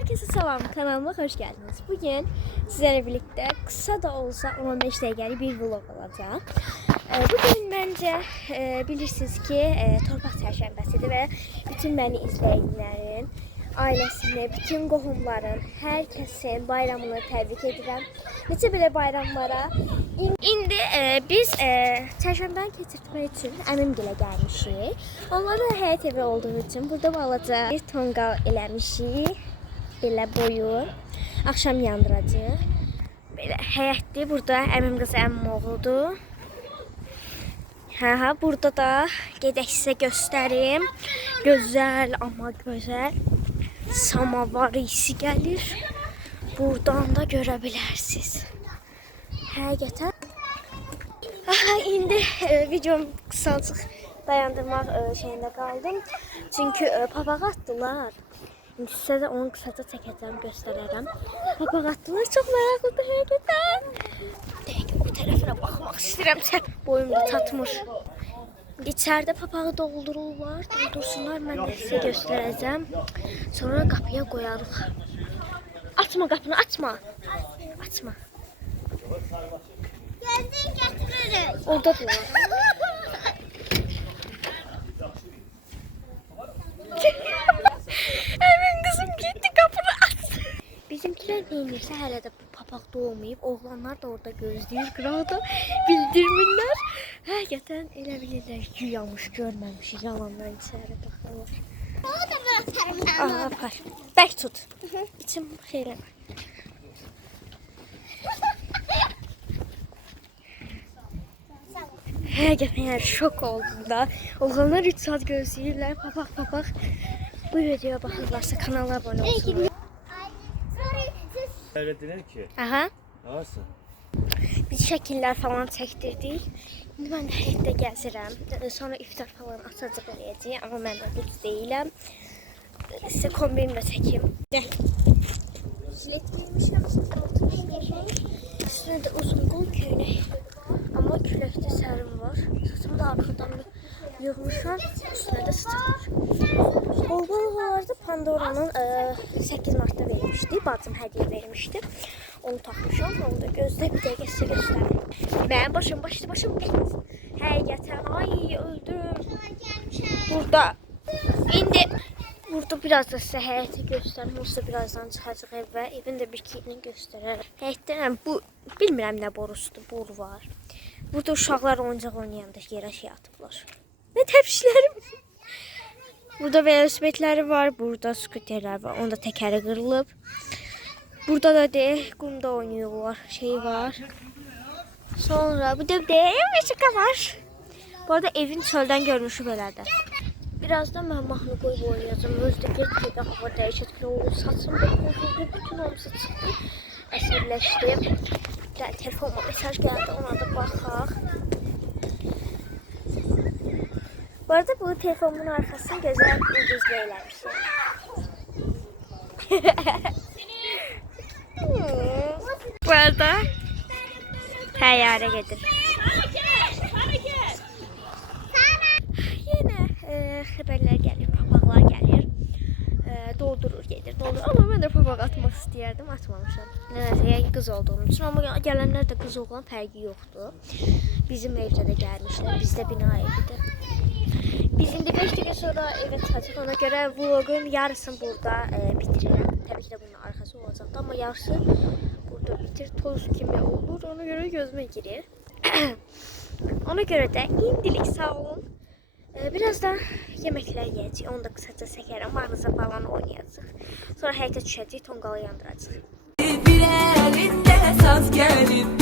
Herkese selam, kanalıma hoş geldiniz. Bugün sizlerle birlikte kısa da olsa 15 dakikalık bir vlog olacak. Bugün bence bilirsiniz ki Torpaq Çərşənbəsidir ve bütün beni izleyenlerin, ailesini, bütün qohumların, herkesin bayramını təbrik edirəm. Necə belə bayramlara. İndi biz çərşənbəni keçirtmək üçün əmimgilə gəlmişik. Onların həyat evi olduğu için burada balaca bir tonqal eləmişik. Belə boyu. Akşam yandıracaq. Belə həyətdir. Burada əmim qızı əmmim oğludur. Burada da gedək sizə göstərim. Gözəl, amma gözəl samavar isi gəlir. Buradan da görə bilərsiniz. Həqiqətən. İndi videom qısalcıq dayandırmaq şeyində qaldım. Çünki papaq atdılar. İndi sizə də onu qısaca çəkəcəm, göstərərəm. Papaq atdılar, çox maraqlıdır həqiqətən. Deyək, o tərəfinə baxmaq istəyirəm, boyumda çatmır. İçəridə papağı doldururlar, doldursunlar, mən də sizə göstərəcəm. Sonra qapıya qoyarıq. Açma qapını, açma. Açma. Gözlüğü getiririk. Oradadılar. Əmin qızım getdi, qapını açdı. Bizimkilər neyinirsə hələ də papaq doğmayıb. Oğlanlar da orada gözləyir, qıraqda bildirmirlər. Həqiqətən elə bilirlər ki, yamış görməmişik, yalandan içəri baxırlar. O da biraz tərəfdən. Apar. Bək tut. İçim şeylə. Həqiqətən yəni şok oldum da. Oğlanlar 3 saat gözləyirlər, papaq. Bu videoya baxırlarsa kanala abone olsunlar. Öğrettiler ki. Aha. Nasıl? Biz şəkillər falan çəkdirdik. İndi mən də həyətdə gəzirəm. Sonra iftar falan açacaq eləyəcəyik. Amma mən də düz deyiləm. Sizə kombinimi də çəkim. Gəl. Jilet giymişəm. Üstünə də uzun qol köynək. Amma küləkdə sərin var. Saçımı da arxadan yığmışam. Üstünə də sıçratmışam. Qolbalıqlarda Pandora'nın 8 Mart'ta vermişdi. Bacım hədiyyə vermişdi. Onu takmışam. Onu da gözlə bir dəqiqə sizə göstərim. Mənim başım həqiqətən. Ay öldüm. Burada biraz da sizə həyəti göstərim. Olsa birazdan çıxacaq evə. Evin də bir kilini göstərərəm. Həyətdən bu bilmirəm nə borusudur. Boru var. Burada uşaqlar oyuncaq oynayanda yerə şey atıblar. Nə təpişlərim. Burada velosipedləri var. Burada skuterlər var. Onda təkəri qırılıb. Burada da qumda oynuyorlar. Şey var. Sonra bu da meşika var. Bu arada evin çöldən görünüşü belədir. Birazdan mən mahnı qoyub oynayacağım. Özdə get-gedə hava dəyişikliyi olur. Saçım da bozuldu. Bütün hamısı çıxdı. Əsərləşdi. Telefonuma mesaj gəldi. Ona da baxaq. Bu arada bu telefonumun arxasını gözəl ulduzla eləmişəm. Bu arada təyyarə gedir. Yenə xəbərlər gəlir, papaqlar gəlir. Doldurur, gedir, doldurur. Amma mən də papaq atmaq istəyərdim, atmamışam. Nədəsə, qız olduğum üçün. Amma gələnlər də qız oğlan fərqi yoxdur. Bizim evdə də gəlmişlər, bizdə bina evidir. Biz indi 5 dəqiqə sonra evə çıxacaq. Ona görə vlogun yarısını burada bitirirəm. Təbii ki də bunun arxası olacaqdı. Amma yarısı burada bitir. Toz kimi olur. Ona görə gözümə girir. Ona görə də indilik sağ olun. Birazdan yeməklər yiyəcəyik. Onu da qısaca çəkərəm. Mağaza falan oynayacaq. Sonra həyətə düşəcəyik. Tonqalı yandıracaq. Bir elinde saz gelin